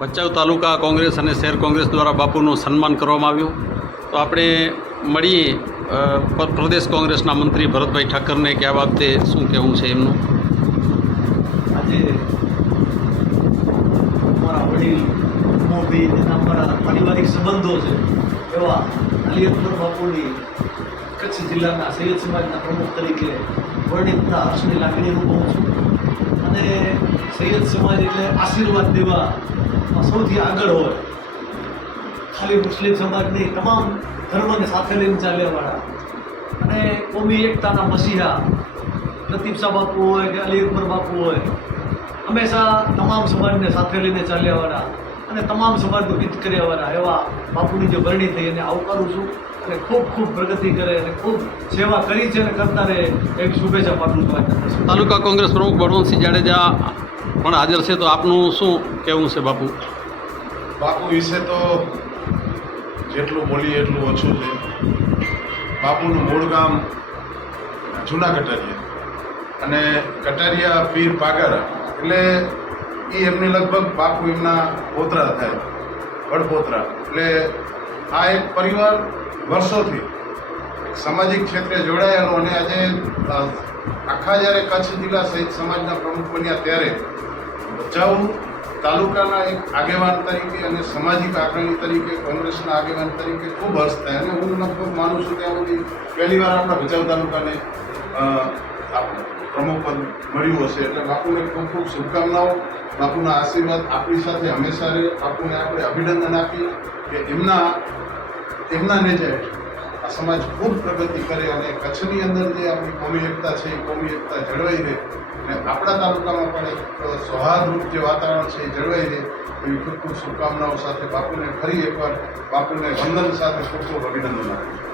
ભચાઉ તાલુકા કોંગ્રેસ અને શહેર કોંગ્રેસ દ્વારા બાપુનું સન્માન કરવામાં આવ્યું. તો આપણે મળીએ પ્રદેશ કોંગ્રેસના મંત્રી ભરતભાઈ ઠાકરને કે આ બાબતે શું કહેવું છે એમનું? આજે અમારા વડીલ, મોભી અમારા પારિવારિક સંબંધો છે, એવા અલી અકબર બાપુની કચ્છ જિલ્લાના સૈયદ સમાજના પ્રમુખ તરીકે વર્ણિતતા હર્ષની લાગણી અનુભવું છું. અને સૈયદ સમાજ એટલે આશીર્વાદ દેવા સૌથી આગળ હોય. ખાલી મુસ્લિમ સમાજની તમામ ધર્મને સાથે લઈને ચાલ્યાવાળા અને કોમી એકતાના મસીહા, લતીફ બાપુ હોય કે અલી અકબર બાપુ હોય, હંમેશા તમામ સમાજને સાથે લઈને ચાલ્યાવાળા અને તમામ સમાજનો હિત કર્યાવાળા એવા બાપુની જે વરણી થઈ એને આવકારું છું અને ખૂબ ખૂબ પ્રગતિ કરે અને ખૂબ સેવા કરી છે અને કરતા રહે એક શુભેચ્છા પાઠવું છું. તાલુકા કોંગ્રેસ પ્રમુખ બળવંતસિંહ જાડેજા પણ હાજર છે તો આપનું શું કહેવું છે બાપુ? બાપુ વિશે તો જેટલું બોલીએ એટલું ઓછું છે. બાપુનું મૂળ ગામ જૂના કટારિયા અને કટારિયા પીર પાગર એટલે એ એમની લગભગ બાપુ એમના પોતરા થાય વડપોતરા. એટલે આ એક પરિવાર વર્ષોથી સામાજિક ક્ષેત્રે જોડાયેલો અને આજે આખા જ્યારે કચ્છ જિલ્લા સહિત સમાજના પ્રમુખ બન્યા ત્યારે ભચાઉ તાલુકાના એક આગેવાન તરીકે અને સામાજિક આગ્રણી તરીકે કોંગ્રેસના આગેવાન તરીકે ખૂબ હર્ષ થાય અને હું લગભગ માનું છું ત્યાં સુધી પહેલી વાર આપણા ભચાઉ તાલુકાને અ, આપ- પ્રમુખ પદ મળ્યું હશે. એટલે બાપુને ખૂબ ખૂબ શુભકામનાઓ. બાપુના આશીર્વાદ આપણી સાથે હંમેશા રહે. બાપુને આપણે અભિનંદન આપીએ કે એમના એમના નેજે આ સમાજ ખૂબ પ્રગતિ કરે અને કચ્છની અંદર જે આપણી કોમી એકતા છે, એ કોમી એકતા જળવાઈ રહે. અને આપણા તાલુકામાં પણ એક સૌહાર્દરૂપ જે વાતાવરણ છે, એ જળવાઈ રહે. એવી ખૂબ ખૂબ શુભકામનાઓ સાથે બાપુને ફરી એકવાર, બાપુને વંદન સાથે ખૂબ ખૂબ અભિનંદન આપું છું